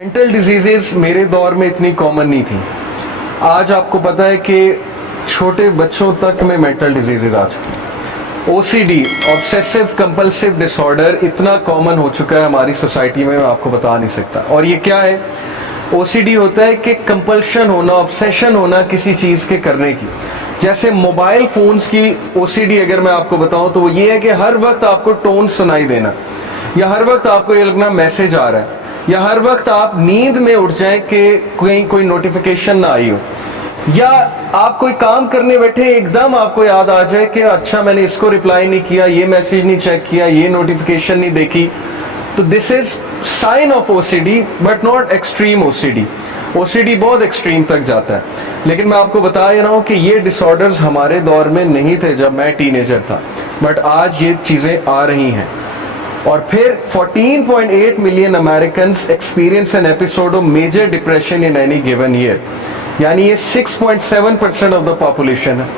Mental diseases मेरे दौर में इतनी कॉमन नहीं थी। आज आपको पता है कि छोटे बच्चों तक में मेंटल डिजीजेस आ चुकी। ओसीडी, ऑब्सेसिव कंपल्सिव डिसऑर्डर, इतना कॉमन हो चुका है हमारी सोसाइटी में, मैं आपको बता नहीं सकता। और ये क्या है? ओसीडी होता है कि कंपल्शन होना, ऑब्सेशन होना किसी चीज़ के करने की। जैसे मोबाइल फोन्स की ओसीडी अगर मैं आपको बताऊं तो वो ये है कि हर वक्त आपको टोन सुनाई देना, या हर वक्त आपको ये लगना मैसेज आ रहा है, या हर वक्त आप नींद में उठ जाएं कि कोई नोटिफिकेशन ना आई हो, या आप कोई काम करने बैठे एकदम आपको याद आ जाए कि अच्छा मैंने इसको रिप्लाई नहीं किया, ये मैसेज नहीं चेक किया, ये नोटिफिकेशन नहीं देखी। तो this is sine of OCD but not extreme OCD. OCD बहुत एक्सट्रीम तक जाता है, लेकिन मैं आपको बता रहा हूं कि ये डिसऑर्डर्स हमारे दौर में नहीं थे जब मैं टीनेजर था, बट आज ये चीजें आ रही हैं। और फिर 14.8 million Americans experience an episode of major depression in any given year, यानी ये 6.7% ऑफ द पॉपुलेशन है।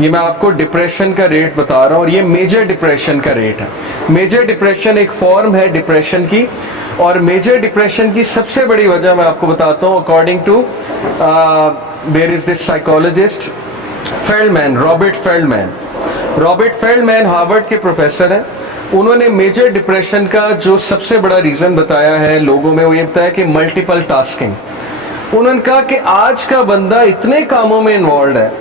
ये मैं आपको डिप्रेशन का रेट बता रहा हूँ, और ये मेजर डिप्रेशन का रेट है। मेजर डिप्रेशन एक फॉर्म है डिप्रेशन की, और मेजर डिप्रेशन की सबसे बड़ी वजह मैं आपको बताता हूँ। According to there is this psychologist Feldman, Robert Feldman Harvard के प्रोफेसर हैं। उन्होंने मेजर डिप्रेशन का जो सबसे बड़ा रीजन बताया है लोगों में, वो ये बताया कि मल्टीपल टास्किंग। उन्होंने कहा कि आज का बंदा इतने कामों में इन्वॉल्व है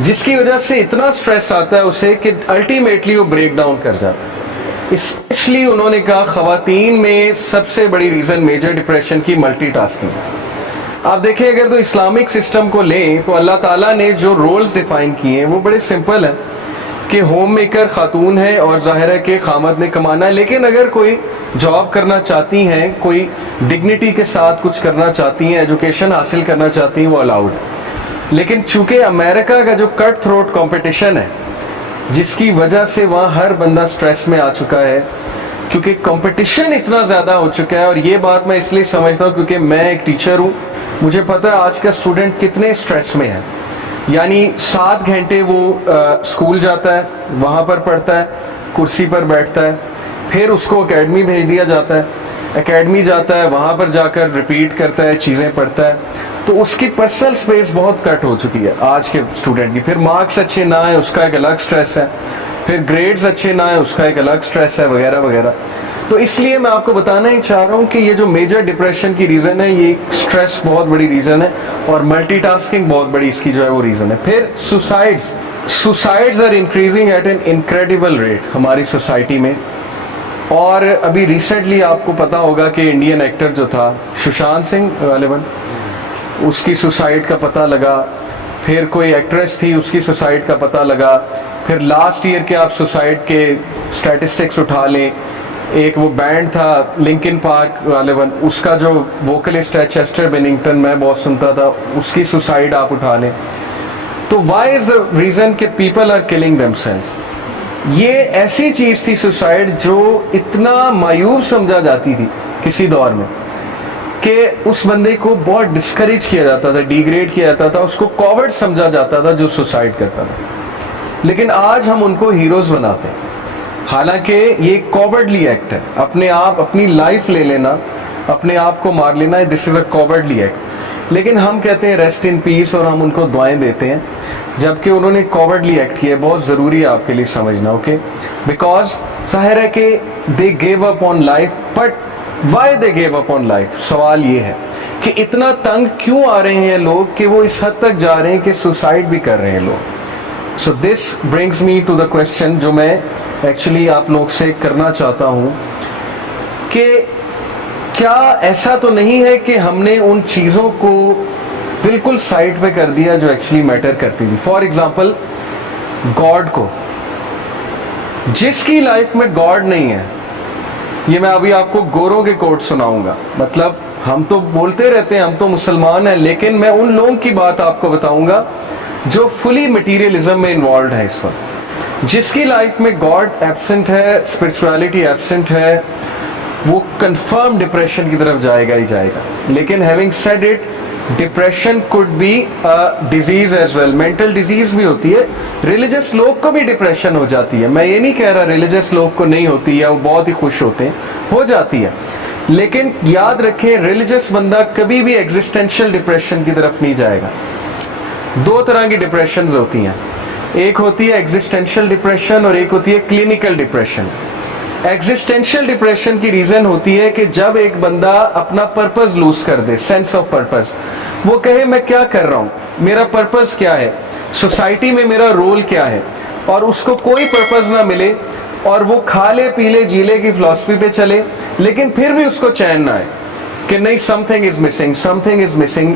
जिसकी वजह से इतना स्ट्रेस आता है उसे कि अल्टीमेटली वो ब्रेक डाउन कर जाता है। स्पेशली उन्होंने कहा खवातीन में सबसे बड़ी रीजन मेजर डिप्रेशन की मल्टीटास्किंग। आप देखें अगर तो इस्लामिक सिस्टम को लें तो अल्लाह ताला ने जो रोल्स डिफाइन किए हैं वो बड़े सिंपल है कि होम मेकर खातून है और जाहिर है कि खामद ने कमाना है, लेकिन अगर कोई जॉब करना चाहती हैं, कोई डिग्निटी के साथ कुछ करना चाहती हैं, एजुकेशन हासिल करना चाहती हैं, वो अलाउड है। लेकिन चूंकि अमेरिका का जो कट थ्रोट कंपटीशन है, जिसकी वजह से वहाँ हर बंदा स्ट्रेस में आ चुका है, क्योंकि कंपटीशन इतना ज़्यादा हो चुका है। और ये बात मैं इसलिए समझता हूँ क्योंकि मैं एक टीचर हूँ, मुझे पता है आज का स्टूडेंट कितने स्ट्रेस में है। यानी 7 घंटे वो स्कूल जाता है, वहाँ पर पढ़ता है, कुर्सी पर बैठता है, फिर उसको एकेडमी भेज दिया जाता है, एकेडमी जाता है, वहाँ पर जाकर रिपीट करता है, चीज़ें पढ़ता है। तो उसकी पर्सनल स्पेस बहुत कट हो चुकी है आज के स्टूडेंट की। फिर मार्क्स अच्छे ना आए उसका एक अलग स्ट्रेस है, फिर ग्रेड्स अच्छे ना आए उसका एक अलग स्ट्रेस है, वगैरह वगैरह। तो इसलिए मैं आपको बताना ही चाह रहा हूँ कि ये जो मेजर डिप्रेशन की रीज़न है, ये स्ट्रेस बहुत बड़ी रीज़न है, और मल्टीटास्किंग बहुत बड़ी इसकी जो है वो रीज़न है। फिर suicides are increasing at an incredible rate हमारी सोसाइटी में। और अभी रिसेंटली आपको पता होगा कि इंडियन एक्टर जो था सुशांत सिंह गालिबन, उसकी सुसाइड का पता लगा। फिर कोई एक्ट्रेस थी, उसकी सुसाइड का पता लगा। फिर लास्ट ईयर के आप सुसाइड के स्टैटिस्टिक्स उठा लें, एक वो बैंड था लिंकिन पार्क गालिबन, उसका जो वोकलिस्ट है चेस्टर बेनिंगटन, मैं बहुत सुनता था, उसकी सुसाइड आप उठा लें। तो व्हाई इज द रीजन कि पीपल आर किलिंग देमसेल्व्स। ये ऐसी चीज थी सुसाइड जो इतना मायूस समझा जाती थी किसी दौर में कि उस बंदे को बहुत डिस्करेज किया जाता था, डिग्रेड किया जाता था, उसको कॉवर्ड समझा जाता था जो सुसाइड करता था। लेकिन आज हम उनको हीरोज बनाते हैं, हालांकि ये कॉवर्डली एक्ट है। अपने आप अपनी लाइफ ले लेना, अपने आप को मार लेना, this is a cowardly act. लेकिन हम कहते हैं रेस्ट इन पीस और हम उनको दुआएं देते हैं, जबकि उन्होंने कॉवर्डली एक्ट किया। बहुत ज़रूरी है आपके लिए समझना, ओके? बिकॉज जाहिर है कि they gave up on life, but why they gave up on life? सवाल ये है कि इतना तंग क्यों आ रहे हैं लोग कि वो इस हद तक जा रहे हैं कि सुसाइड भी कर रहे हैं लोग। So this brings me to the question जो मैं एक्चुअली आप लोग से करना चाहता हूँ कि क्या ऐसा तो नहीं है कि हमने उन चीज़ों को बिल्कुल साइड पे कर दिया जो एक्चुअली मैटर करती थी। फॉर एग्जाम्पल गॉड को, जिसकी लाइफ में गॉड नहीं है, ये मैं अभी आपको गोरों के कोट सुनाऊंगा। मतलब हम तो बोलते रहते हैं हम तो मुसलमान हैं, लेकिन मैं उन लोगों की बात आपको बताऊंगा जो फुली मटीरियलिज्म में इन्वॉल्व है इस वक्त। जिसकी लाइफ में गॉड एब्सेंट है, स्पिरिचुअलिटी एब्सेंट है, वो कंफर्म डिप्रेशन की तरफ जाएगा ही जाएगा। लेकिन having said it, depression could be a disease as well, mental disease भी होती है। रिलीजियस लोग को भी डिप्रेशन हो जाती है, मैं ये नहीं कह रहा रिलीजियस लोग को नहीं होती है, वो बहुत ही खुश होते हैं, हो जाती है। लेकिन याद रखें रिलीजियस बंदा कभी भी एग्जिस्टेंशियल डिप्रेशन की तरफ नहीं जाएगा। दो तरह की डिप्रेशन होती हैं, एक होती है एग्जिस्टेंशियल डिप्रेशन और एक होती है क्लिनिकल डिप्रेशन। एग्जिस्टेंशियल डिप्रेशन की रीजन होती है कि जब एक बंदा अपना पर्पस लूज कर दे, सेंस ऑफ पर्पस, वो कहे मैं क्या कर रहा हूं, मेरा पर्पस क्या है, सोसाइटी में मेरा रोल क्या है, और उसको कोई पर्पस ना मिले और वो खा ले पी ले जी ले की फिलॉसफी पे चले, लेकिन फिर भी उसको चैन ना आए कि नहीं something is missing, something is missing.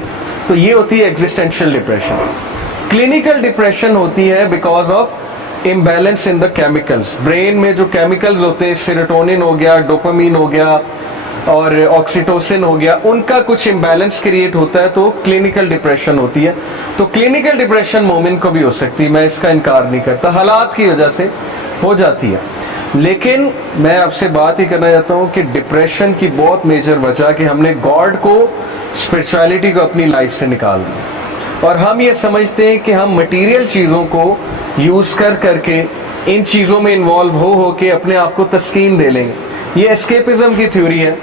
तो ये होती है एग्जिस्टेंशियल डिप्रेशन। क्लिनिकल डिप्रेशन होती है because of imbalance in the chemicals. Brain में जो केमिकल्स होते हैं, सेरोटोनिन हो गया, डोपामिन हो गया और ऑक्सीटोसिन हो गया, उनका कुछ इम्बैलेंस क्रिएट होता है तो क्लिनिकल डिप्रेशन होती है। तो क्लिनिकल डिप्रेशन मोमिन को भी हो सकती है, मैं इसका इनकार नहीं करता, हालात की वजह से हो जाती है। लेकिन मैं आपसे बात ही करना चाहता हूं कि डिप्रेशन की बहुत मेजर वजह कि हमने गॉड को, स्पिरिचुअलिटी को अपनी लाइफ से निकाल दिया और हम ये समझते हैं कि हम मटेरियल चीज़ों को यूज़ कर करके इन चीज़ों में इन्वॉल्व हो के अपने आप को तस्कीन दे लेंगे। ये एस्केपिज्म की थ्योरी है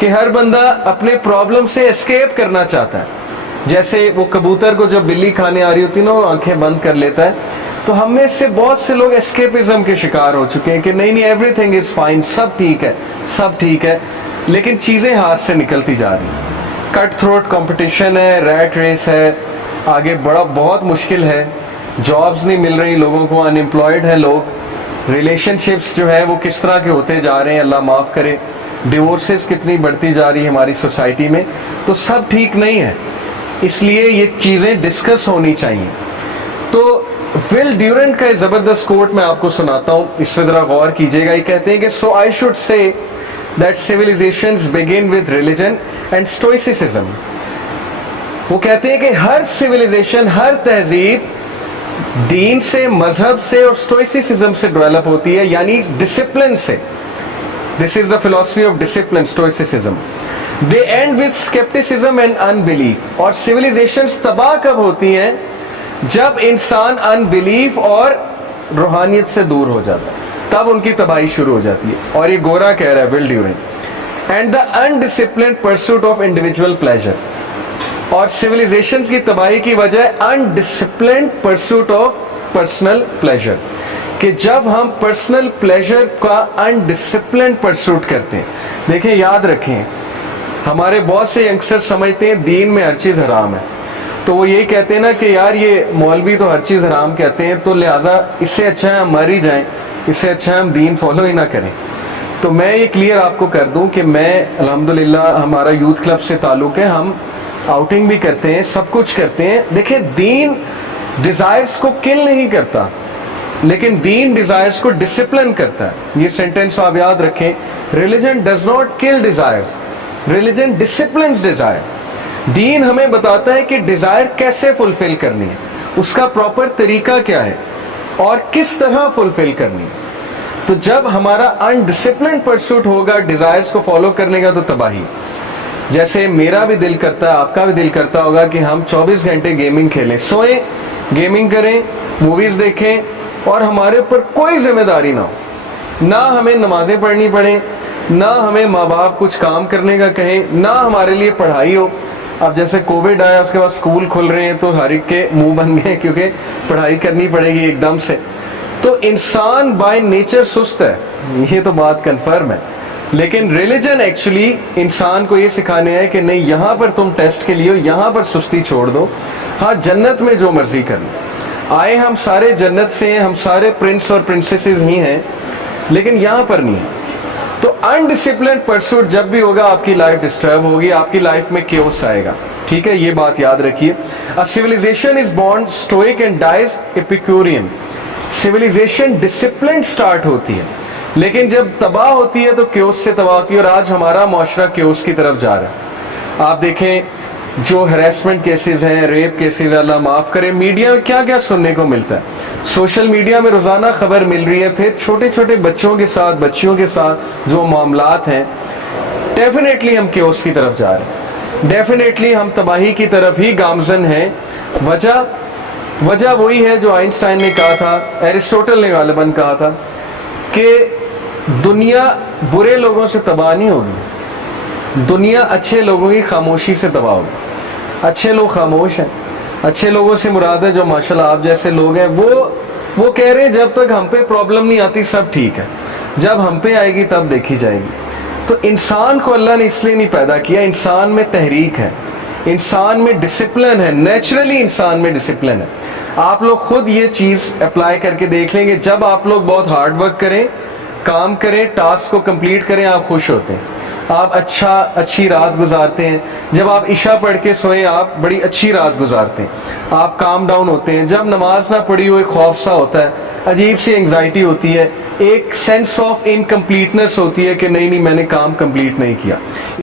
कि हर बंदा अपने प्रॉब्लम से एस्केप करना चाहता है। जैसे वो कबूतर को जब बिल्ली खाने आ रही होती है ना, वो आंखें बंद कर लेता है। तो हम में से बहुत से लोग एस्केपिज्म के शिकार हो चुके हैं कि नहीं नहीं एवरीथिंग इज फाइन, सब ठीक है, सब ठीक है, लेकिन चीज़ें हाथ से निकलती जा रही हैं। कट थ्रोट कंपटीशन है, रैट रेस है, आगे बड़ा बहुत मुश्किल है, जॉब्स नहीं मिल रही लोगों को, अनएम्प्लॉयड है लोग, रिलेशनशिप्स जो है वो किस तरह के होते जा रहे हैं, अल्लाह माफ़ करे, डिवोर्सेस कितनी बढ़ती जा रही है हमारी सोसाइटी में। तो सब ठीक नहीं है, इसलिए ये चीज़ें डिस्कस होनी चाहिए। तो विल ड्यूरेंट का जबरदस्त कोट मैं आपको सुनाता हूं, इस पर जरा गौर कीजिएगा। ये कहते हैं कि so I should say that civilisations begin with religion and stoicism. वो कहते हैं कि हर सिविलाइजेशन, हर तहजीब दीन से, मजहब से और स्टोइसिज्म से डेवलप होती है, यानी डिसिप्लिन से। This is the philosophy of discipline, stoicism. They and with scepticism and unbelief. और सिविलाइजेशंस तबाह कब होती हैं? जब इंसान अनबिलीफ और रूहानियत से दूर हो जाता है, तब उनकी तबाही शुरू हो जाती है। और ये गोरा कह रहा है, Will Durant. And the undisciplined pursuit of individual pleasure. और सिविलाइजेशंस की तबाही की वजह undisciplined pursuit of personal pleasure, कि जब हम पर्सनल प्लेजर का अनडिसिप्लिन्ड परस्यूट करते हैं। देखिए याद रखें, हमारे बहुत से यंगस्टर समझते हैं दीन में हर चीज़ हराम है, तो वो यही कहते हैं ना कि यार ये मौलवी तो हर चीज़ हराम कहते हैं, तो लिहाजा इससे अच्छा है हम मर ही जाएं, इससे अच्छा है हम दीन फॉलो ही ना करें। तो मैं ये क्लियर आपको कर दूं कि मैं अल्हम्दुलिल्लाह हमारा यूथ क्लब से ताल्लुक़ है, हम आउटिंग भी करते हैं, सब कुछ करते हैं। देखिए दीन डिज़ायर्स को किल नहीं करता, लेकिन दीन डिज़ायर्स को डिसिप्लिन करता है। ये सेंटेंस आप याद रखें, religion does not kill desires, religion disciplines desire. दीन हमें बताता है कि डिज़ायर कैसे फुलफिल करनी है, उसका प्रॉपर तरीका क्या है और किस तरह फुलफिल करनी है। तो जब हमारा अनडिसिप्लिन्ड परसूट होगा डिज़ायर्स को फॉलो करने का, तो तबाही। जैसे मेरा भी दिल करता है, आपका भी दिल करता होगा कि हम 24 घंटे गेमिंग खेलें, सोएं, गेमिंग करें, मूवीज़ देखें और हमारे ऊपर कोई जिम्मेदारी ना हो, ना हमें नमाजें पढ़नी पड़े, ना हमें माँ बाप कुछ काम करने का कहें, ना हमारे लिए पढ़ाई हो। अब जैसे कोविड आया, उसके बाद स्कूल खुल रहे हैं तो हर एक के मुंह बन गए, क्योंकि पढ़ाई करनी पड़ेगी एकदम से। तो इंसान बाय नेचर सुस्त है, ये तो बात कन्फर्म है। लेकिन रिलीजन एक्चुअली इंसान को ये सिखाने है कि नहीं, यहाँ पर तुम टेस्ट के लिए हो, यहाँ पर सुस्ती छोड़ दो। हाँ, जन्नत में जो मर्जी कर लो, आए हम सारे जन्नत से हैं, हम सारे प्रिंस और प्रिंसेसेस ही हैं, लेकिन यहाँ पर नहीं है। तो अनडिसिप्लिन्ड परसूट जब भी होगा, आपकी लाइफ डिस्टर्ब होगी, आपकी लाइफ में केओस आएगा। ठीक है, ये बात याद रखिए। A civilisation is born stoic and dies epicurean. Civilisation discipline start होती है, लेकिन जब तबाह होती है तो केओस से तबाह होती है, और आज हमारा मुआशरा केओस की तरफ जा रहा है। आप देखें जो हैरेसमेंट केसेस हैं, रेप केसेस, अल्लाह माफ़ करे, मीडिया में क्या क्या सुनने को मिलता है। सोशल मीडिया में रोज़ाना खबर मिल रही है, फिर छोटे छोटे बच्चों के साथ, बच्चियों के साथ जो मामलात हैं, डेफिनेटली हम केओस की तरफ जा रहे हैं, डेफिनेटली हम तबाही की तरफ ही गामजन हैं। वजह वही है जो आइंस्टाइन ने कहा था, एरिस्टोटल ने गालिबन कहा था कि दुनिया बुरे लोगों से तबाह नहीं होगी, دنیا اچھے لوگوں کی خاموشی سے تباہ ہوگی. اچھے لوگ خاموش ہیں. اچھے لوگوں سے مراد ہے جو ماشاءاللہ آپ جیسے لوگ ہیں, وہ کہہ رہے ہیں جب تک ہم پہ پرابلم نہیں آتی سب ٹھیک ہے, جب ہم پہ آئے گی تب دیکھی جائے گی. تو انسان کو اللہ نے اس لیے نہیں پیدا کیا, انسان میں تحریک ہے, انسان میں ڈسپلن ہے, نیچرلی انسان میں ڈسپلن ہے. آپ لوگ خود یہ چیز اپلائی کر کے دیکھ لیں گے, جب آپ لوگ بہت ہارڈ ورک کریں, کام کریں, ٹاسک کو کمپلیٹ کریں, آپ خوش ہوتے ہیں, آپ اچھی رات گزارتے ہیں. جب آپ عشاء پڑھ کے سوئیں آپ بڑی اچھی رات گزارتے ہیں, آپ کام ڈاؤن ہوتے ہیں. جب نماز نہ پڑھی ہو ایک خوف سا ہوتا ہے, عجیب سی انگزائٹی ہوتی ہے, ایک سینس آف انکمپلیٹنس ہوتی ہے کہ نہیں میں نے کام کمپلیٹ نہیں کیا.